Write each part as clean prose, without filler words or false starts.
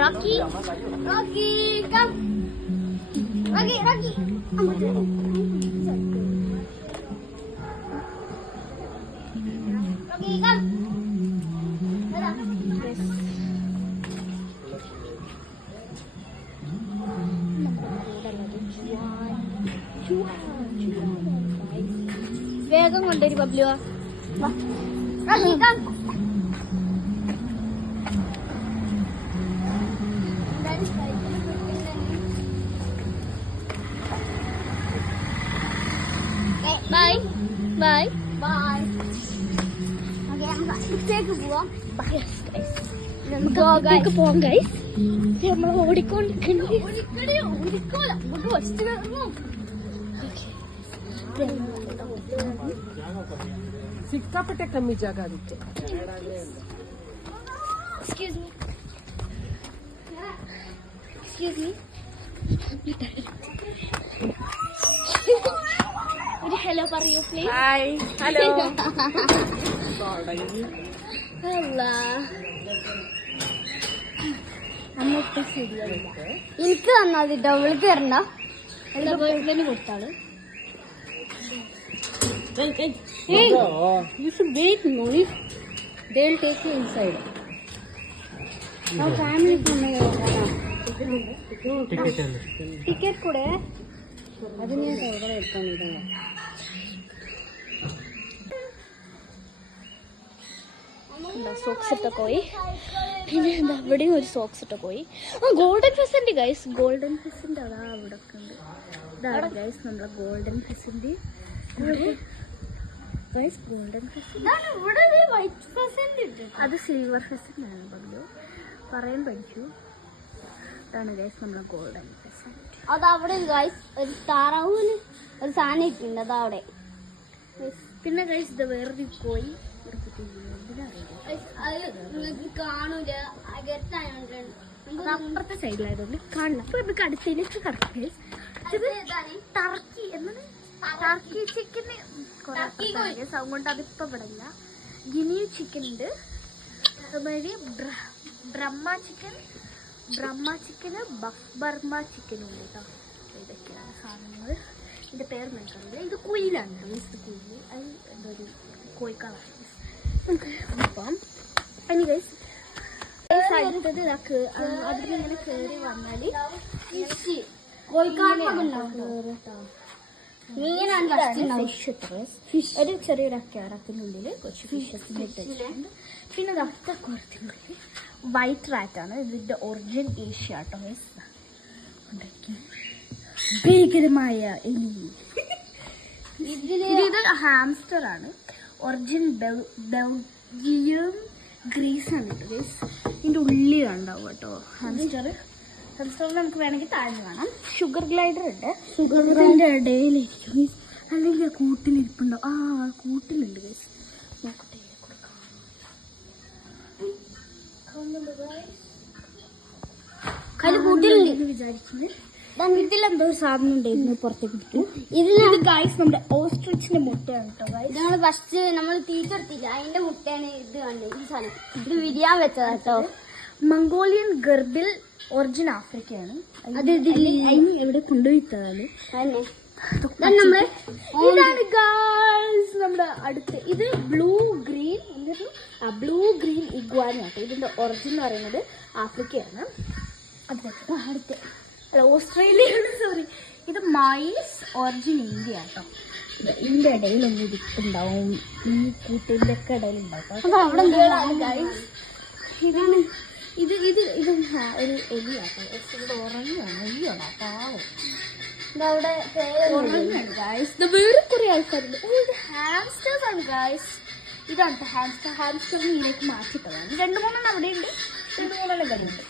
Rocky, Rocky, come. Rocky, Rocky. Rocky, come. വേഗം കൊണ്ടുവരും Bablu. Rocky, come. Bye. Bye. Bye. Okay, നമുക്ക് പോവാം. നമുക്ക് പോവാം ഗൈസ്. നമ്മൾ ഓടിക്കൊണ്ടിരിക്കണേ. ഓടിക്കോല. നമുക്ക് ഫസ്റ്റ് കയറണം. सिक्कापट्टे कमी जागा दिखे. Excuse me. Excuse me. ഒരു ഹലോ പറയൂ പ്ലീസ്. Hi hello. അല്ലാ അമ്മക്ക് ശരിയായില്ല. എനിക്ക് തന്നാതിട്ടോ അവൾക്ക് തരണ്ട. ഇവന് കൊടുത്താള്. Hey, you should wait, no? They'll take you inside. Our family ticket ಕೊಡೆ. ಅದನ್ನೇ ಹೊರಗಡೆ ಇಟ್ಕೊಂಡಿದ್ದೆ. സോക്സ് ഇട്ട പോയി. പിന്നെ എന്താ ഇവിടെയും ഒരു സോക്സ് ഇട്ട പോയി. Golden pheasant guys. Golden pheasant അതാ ഇവിടെ ഒക്കെ ഉണ്ട്. ഇതാണ് ഗൈസ് നമ്മളെ ഗോൾഡൻ ഫെസന്റ്. ഗോൾഡൻ ഫെസന്റ് അത് സിൽവർ ഫെസന്റ് ആണ് പറഞ്ഞു പറയാൻ പഠിച്ചു. ഇതാണ് ഗൈസ് നമ്മളെ ഗോൾഡൻ ഫെസന്റ്. അതവിടെ ഗൈസ് ഒരു താറാവിന് ഒരു സാധനം ഇട്ടുണ്ട് അതവിടെ. പിന്നെ ഗൈസ് ഇത് വേറൊരു കോയി കാണൂല അപ്പുറത്തെ സൈഡിലായതുകൊണ്ട് കാണില്ല. അപ്പൊ നമുക്ക് അടുത്തതിലേക്ക് കറക്റ്റ് ടർക്കി എന്നത് ടർക്കി ചിക്കന് അതുകൊണ്ട് അതിപ്പോ ഇവിടെ ഇല്ല. ഗിനി ചിക്കൻ ഉണ്ട്. അതുമാതിരി ബ്രഹ്മ ചിക്കന് ബർമ ചിക്കനും ഉണ്ട് കേട്ടോ. ഇതൊക്കെയാണ് സാധനങ്ങൾ. ഇതിന്റെ പേര് നിൽക്കുന്നത്. ഇത് കുയിലാണ്. ഇത് കുയില്. അത് എന്താ ഒരു കോഴിക്കളാണ്. അപ്പം ഇനി ഗൈസ് അടുത്തത് അതിലിങ്ങനെ കയറി വന്നാല് ഒരു ചെറിയൊരു അക്കാറത്തിനുള്ളിൽ കുറച്ച് ഫിഷസിന്റെ ഇട്ടിട്ടുണ്ട്. പിന്നെ അതൊക്കെ കുറച്ചുള്ളിൽ വൈറ്റ് റാറ്റ് ആണ്. ഇതിന്റെ ഒറിജിൻ ഏഷ്യ കേട്ടോ. ഭീകരമായ എലി. ഇത് ഹാംസ്റ്റർ ആണ്. ഒറിജിൻ ബെൽജിയം ഗ്രീസ് ആണ് കേട്ടോ ഗൈസ്. ഇതിന്റെ ഉള്ളിലുണ്ടാവും കേട്ടോ ഹാംസ്റ്റർ. ഹാംസ്റ്ററിൽ നമുക്ക് വേണമെങ്കിൽ താഴെ കാണാം. ഷുഗർ ഗ്ലൈഡർ ഉണ്ട്. ഷുഗർ ഗ്ലൈഡറിന്റെ ഇടയിലിരിക്കും ഗൈസ്. അല്ലെങ്കിൽ കൂട്ടിലിരിപ്പുണ്ടോ? ആ കൂട്ടിലുണ്ട് ഗൈസ്. നോക്കട്ടെ കൂട്ടിലുണ്ട് വിചാരിക്കുന്നത്. ഇതിലെന്തോ ഒരു സാധനം ഉണ്ടായിരുന്നു പുറത്തേക്ക് പിടിക്കും. ഇതിലാണ് ഗൈസ് നമ്മുടെ ഓസ്ട്രിച്ചിന്റെ മുട്ടയാണ് കേട്ടോ ഗൈസ്. ഞങ്ങൾ ഫസ്റ്റ് നമ്മൾ തീറ്റെടുത്തില്ല. അതിന്റെ മുട്ടയാണ് ഇത് കണ്ടത്. ഈ സാധനം ഇത് വിരിയാൻ വെച്ചതാ കേട്ടോ. മംഗോളിയൻ ഗർബിൽ ഒറിജിൻ ആഫ്രിക്കയാണ്. അത് അതിന് എവിടെ കൊണ്ടുപോയിട്ടാണ് നമ്മള്. ഇതാണ് ഗൈസ് നമ്മുടെ അടുത്ത്. ഇത് ബ്ലൂ ഗ്രീൻ ഇഗ്വാന കേട്ടോ. ഇതിന്റെ ഒറിജിൻ എന്ന് പറയുന്നത് ആഫ്രിക്കയാണ്. അടുത്ത് ഓസ്ട്രേലിയയാണ്. സോറി, ഇത് മൈസ് ഒറിജിൻ ഇന്ത്യ കേട്ടോ. ഇതിന്റെ ഇടയിലൊന്നും ഇരിപ്പുണ്ടാവും. ഈ കൂട്ടിന്റെ ഒക്കെ ഇടയിലുണ്ടാവും. ഇതാണ് ഇത് ഇത് ഇത് ഒരു എലിയാട്ടോ. ഇവിടെ ഉറങ്ങുകയാണ്. എലിയാണോ പാവം. ഇതവിടെ ഉറങ്ങുകയാണ് ഗൈസ്. ഇത് വേറെ കുറെ ആൾക്കാരുണ്ട്. ഇത് ഹാംസ്റ്റേഴ്സ് ആണ് ഗൈസ്. ഇതാണ് ഹാംസ്റ്ററിന് ഇതിലേക്ക് മാറ്റിട്ടതാണ്. 2-3 അവിടെ ഉണ്ട്, 2-3 ഇവിടെ ഉണ്ട്.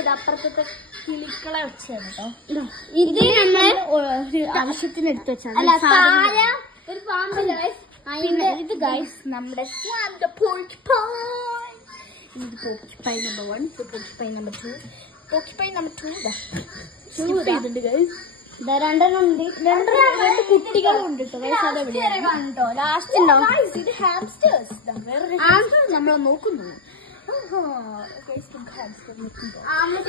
ഇത് അപ്പുറത്തെ കിളിക്കളെ വെച്ചാണ് കേട്ടോ. ഇത് നമ്മൾ ആവശ്യത്തിന് എടുത്ത് വെച്ചാണ്. ഒരു പാമ്പില്ല. ഇത് ഗൈസ് നമ്മുടെ പോർക്ക്പൈൻ നമ്പർ 1, പോർക്ക്പൈൻ നമ്പർ 2, പോർക്ക്പൈൻ നമ്പർ 2 ചെയ്തിട്ടുണ്ട് ഗൈസ്. 2 കുട്ടികളുണ്ട് കേട്ടോ. ലാസ്റ്റ് ഉണ്ടാവും. ഇത് ഹാംസ്റ്റേഴ്സ് നമ്മളെ നോക്കുന്നു.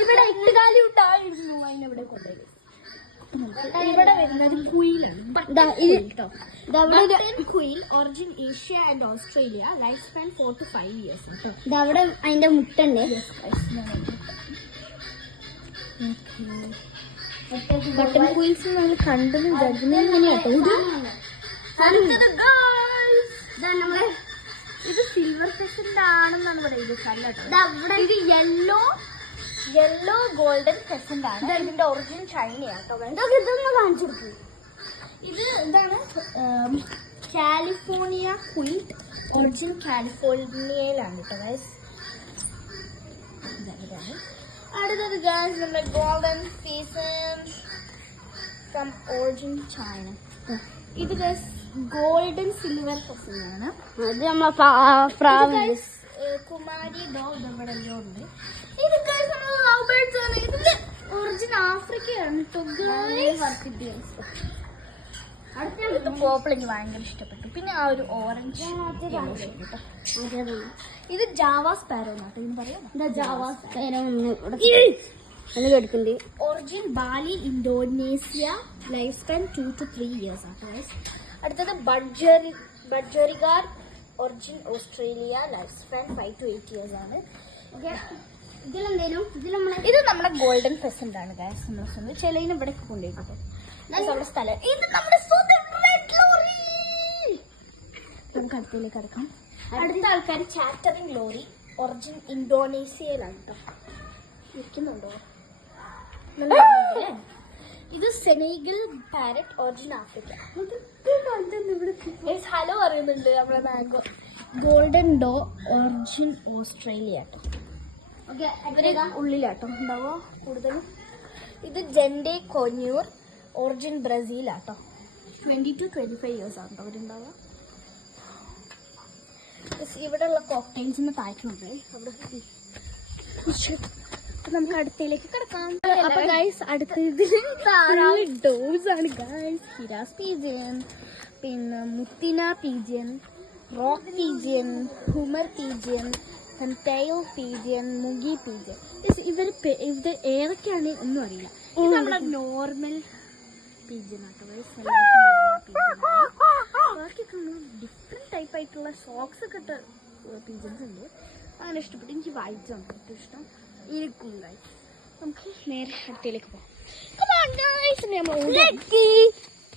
ഇവിടെ 8 കാലി ഉണ്ടായിരുന്നു, അതിനെവിടെ കൊണ്ടുപോയി. ഇവിടെ വരുന്നത് കുയിലാണ്. കുയിൽ origin Asia and Australia, life span 4 to 5 years. ഇതവിടെ അതിന്റെ മുട്ടുണ്ട്. ബട്ടൺ കുയിൽസ് നമ്മൾ കണ്ടതും ജഡ്ജ്മെന്റ് ഇങ്ങനെയാട്ടോ. ഇത് സിൽവർ ഫെസന്റ് ആണെന്നാണ് പറയുന്നത്. ഇത് യെല്ലോ ഗോൾഡൻ ഫെസന്റ് ആണ്. ഇതിന്റെ ഒറിജിൻ ചൈനയാട്ടോ. ഇതൊന്ന് കാണിച്ചു കൊടുക്കും. ഇത് എന്താണ്? കാലിഫോർണിയ ക്വിൽറ്റ്, ഒറിജിൻ കാലിഫോർണിയയിലാണ് കേട്ടോ ഗൈസ്. അടുത്തത് ഗൈസ് നമ്മുടെ golden pheasant from origin China. ഇത് ഗൈസ് ഗോൾഡൻ സിൽവർ ഫെസന്റ് ആണ്. അത് നമ്മളെ കുമാരി ഡോഗ് നമ്മുടെ ഉണ്ട്. ഇത് ലവ് ബേർഡ്സ് ആണ്. ഇതിന്റെ ഒറിജിൻ ആഫ്രിക്കയാണ് കേട്ടോ. അടുത്ത പോപ്പിൾ എനിക്ക് ഭയങ്കര ഇഷ്ടപ്പെട്ടു. പിന്നെ ആ ഒരു ഓറഞ്ച് ഇത് ജാവ സ്പാരോ എന്നാട്ടോ ഇതിന് പറയാം. ജാവ സ്പാരോ എടുക്കുന്നുണ്ട്. Origin Bali Indonesia, life span 2 to 3 years ആണ്. അടുത്തത് budgerigar, origin Australia, life span 5 to 8 years ആണ്. ഇത് നമ്മുടെ ഗോൾഡൻ ഫെസന്റ് ആണ് ഗൈസ്. നമ്മുടെ സ്വന്തം ചെലയിന് ഇവിടെ കൊണ്ടുപോയിട്ടോ. നമ്മുടെ സ്ഥലം ഇത് നമ്മുടെ സ്വന്തം റെഡ് ലോറി. നമുക്ക് അടുത്തേക്ക് കിടക്കാം. അടുത്ത ആൾക്കാർ ചാറ്ററിംഗ് ലോറി, ഒറിജിൻ ഇന്തോനേഷ്യയിലാണ് കേട്ടോ. ഇരിക്കുന്നുണ്ടോ? ഇത് Senegal parrot, origin Africa. Hello അറിയുന്നുണ്ട് നമ്മുടെ മാംഗോ. ഗോൾഡൻ ഡോ, ഒറിജിൻ ഓസ്ട്രേലിയ കേട്ടോ. ഉള്ളിലാട്ടോ ഉണ്ടാവോ കൂടുതലും. ഇത് ജെൻഡെ കൊന്യൂർ, ഒറിജിൻ ബ്രസീലാട്ടോ. 20 to 25 years ആണ് അവരുണ്ടാവുക. ഇവിടെയുള്ള കോക്ടെയിൽസിന് താഴ്ക്കുന്നുണ്ട്. നമുക്ക് അടുത്തയിലേക്ക് കിടക്കാം. അപ്പൊ ഗൈസ് അടുത്തത് ഡോഗ്സ് ആണ് ഗൈസ്. ഹിരാസ് പീജിയൻ, പിന്നെ മുത്തിന pigeon, rock pigeon, homer pigeon, ടൈൽ പീജിയൻ, മുഗി പീജിയൻ. ഇവർ ഏതൊക്കെയാണ് ഒന്നും അറിയില്ല. ഇത് നമ്മുടെ നോർമൽ പീജിയൻ ആട്ടോ. ബാക്കിയൊക്കെ ഡിഫറെന്റ് ടൈപ്പ് ആയിട്ടുള്ള സോക്സ് ഒക്കെ ഇട്ട പീജിയൻസ് ഉണ്ട്. അങ്ങനെ ഇഷ്ടപ്പെട്ടു. എനിക്ക് വൈറ്റ്സ് ആണ് ഏറ്റവും ഇഷ്ടം. എനിക്കും ഗൈസ്. നമുക്ക് നേരെ അടുത്തേക്ക് പോകാം.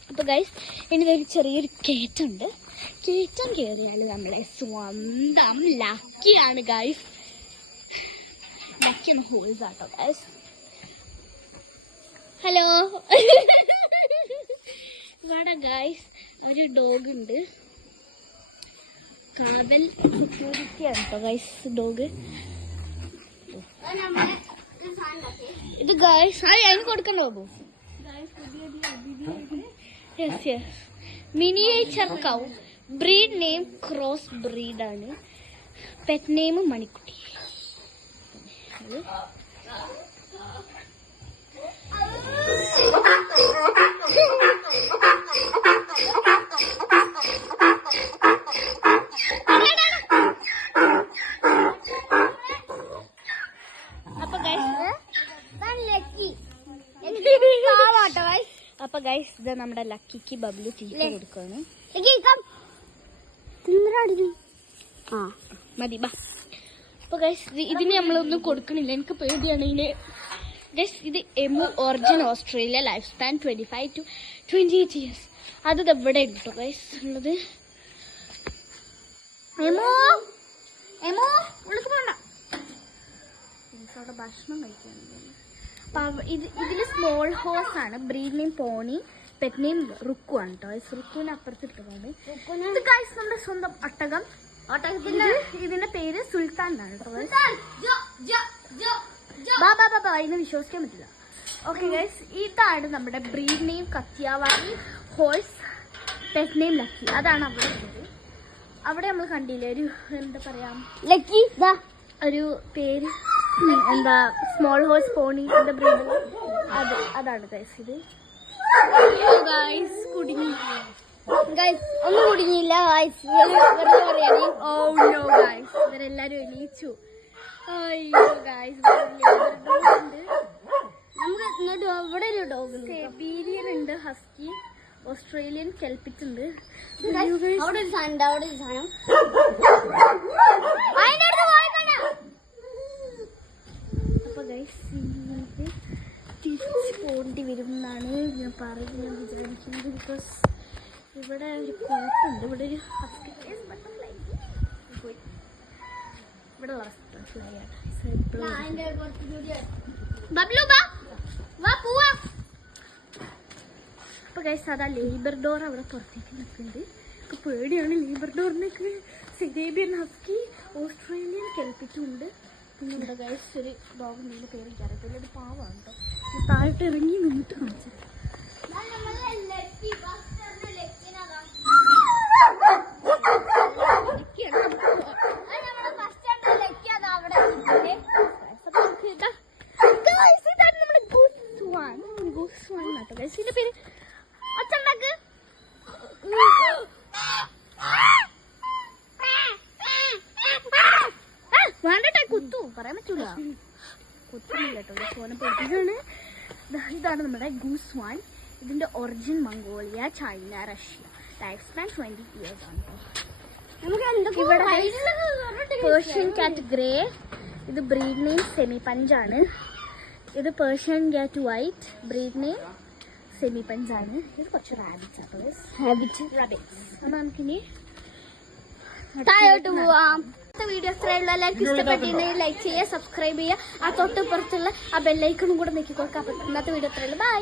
അപ്പൊ ഗൈസ് എൻ്റെ ഒരു ചെറിയൊരു കയറ്റുണ്ട്. കയറ്റം കയറിയാൽ നമ്മളെ സ്വന്തം ലക്കിയാണ് ഗൈസ്. ലക്കി ഹോൾസ് ആട്ടോ ഗൈസ്. ഹലോ. ഇവിടെ ഗൈസ് ഒരു ഡോഗ് ഉണ്ട്. കാവൽ സെക്യൂരിറ്റി ആണ് കേട്ടോ ഗൈസ് ഡോഗ്. ഇത് ഗൈസ് അതിന് കൊടുക്കണ്ടോ? Yes yes. Miniature cow, breed name cross ബ്രീഡാണ്. പെറ്റ് നെയിം മണിക്കുട്ടി. അപ്പൊ ഗൈസ് ഇത് നമ്മുടെ ലക്കിക്ക് ബബ്ലു തീറ്റ കൊടുക്കാണ്. ആ മതി ബാ. അപ്പൊ ഗൈസ് ഇതിന് നമ്മളൊന്നും കൊടുക്കണില്ല, എനിക്ക് പേടിയാണ് ഇതിന്. ഗൈസ് ഇത് emu, origin Australia, life span 25 to 28 years. അത് ഇവിടെ ഉണ്ട് കേട്ടോ ഗൈസ് ഉള്ളത്. എമോ എമോ ഉള്ളിക്ക് പോണ്ട, എനിക്കവിടെ ഭക്ഷണം കഴിക്കാൻ. ഇതില് സ്മോൾ ഹോഴ്സ് ആണ്, breed name പോണി, pet name Rukku ആണ് കേട്ടോ. റുക്കുവിന് അപ്പുറത്തിട്ടതാണ്. ഇത് ഗൈസ് നമ്മുടെ സ്വന്തം ഒട്ടകം. ഇതിന്റെ പേര് സുൽത്താൻ എന്നാണ് കേട്ടോ. ബാബാ ഇതിനെ വിശ്വസിക്കാൻ പറ്റില്ല. ഓക്കെ ഗൈസ്, ഇതാണ് നമ്മുടെ breed name Kathiawari horse, pet name lucky. അതാണ് അവിടെ ഉള്ളത്. അവിടെ നമ്മൾ കണ്ടില്ലേ ഒരു എന്താ പറയാ ലക്കി ഒരു പേര്, എന്താ സ്മോൾ ഹോഴ്സ് പോണി ബ്രീഡ്, അതാണ് ഗൈസ്. ഇത് ഗൈസ് കുടുങ്ങി ഗൈസ്, ഒന്നും കുടുങ്ങിയില്ല ഗൈസ്. ഓ നോ ഗൈസ്, ഇവരെല്ലാരും എണീച്ചു. അയ്യോ ഗൈസ്, നമുക്ക് ഇങ്ങോട്ട് ഇവിടെ ഒരു ഡോഗ് ഉണ്ട്, സെബീരിയൻ ഉണ്ട്, ഹസ്കി, ഓസ്ട്രേലിയൻ കെൽപ്പിറ്റ് ഉണ്ട്. അവിടെ ഒരു സാധനം ഉണ്ട്, അവിടെ ഒരു സാധനം അപ്പൊ ഗൈസ് തിരിച്ചു പോകേണ്ടി വരും എന്നാണ് ഞാൻ വിചാരിക്കുന്നത്. ബിക്കോസ് ഇവിടെ ഒരു കുഴപ്പമുണ്ട്. ഇവിടെ ഒരു ഹസ്കി ബട്ടർഫ്ലൈ പോയി, ഇവിടെ ബട്ടർഫ്ലൈ ആണ്. അപ്പൊ ഗൈസ് അതാ ലേബർ ഡോർ അവിടെ പുറത്തേക്ക് നിൽക്കുന്നുണ്ട്. അപ്പൊ പേടിയാണ് ലേബർ ഡോറിനൊക്കെ. സെബീരിയൻ ഹസ്കി, ഓസ്ട്രേലിയൻ കെൽപ്പിറ്റും ഉണ്ട്. പിന്നെ ഇവിടെ ഗൈസ് ഒരു ഡോഗ് നിന്റെ പേര് എനിക്കറിയത്തില്ല, ഇത് പാവമാണ് കേട്ടോ. താഴോട്ട് ഇറങ്ങി നിന്നിട്ട് കാണിച്ചു. ഇതിന്റെ പേര് ഒച്ചുണ്ടാക്ക്. വേണ്ടട്ടെ, കുത്തു പറയാൻ പറ്റൂല, കുത്തുന്നില്ല കേട്ടോ. സോനെ പഠിപ്പിച്ചാണ്. ഇതാണ് നമ്മുടെ ഗൂസ് വൺ. ഇതിന്റെ origin Mongolia, China, Russia. Life span 20 years ആണ്. ഇവിടെ പേർഷ്യൻ കാറ്റ് ഗ്രേ. ഇത് ബ്രീഡ് നെയിം സെമി പഞ്ചാണ്. ഇത് പേർഷ്യൻ കാറ്റ് വൈറ്റ്, ബ്രീഡ് നെയിം സെമി പഞ്ചാണ്. ഇത് കുറച്ച് റാബിറ്റ്സ് ആണ്. അപ്പൊ നമുക്കിനി താഴോട്ട് പോവാം. വീഡിയോ എല്ലാവർക്കും ഇഷ്ടപ്പെട്ടിട്ടുണ്ടെങ്കിൽ ലൈക്ക് ചെയ്യുക, സബ്സ്ക്രൈബ് ചെയ്യുക. ആ തൊട്ട് പുറത്തുള്ള ആ ബെല്ലൈക്കണും കൂടെ നോക്കി കൊടുക്കാം. അപ്പൊ ഇന്നത്തെ വീഡിയോ അത്രയുള്ളൂ. ബൈ.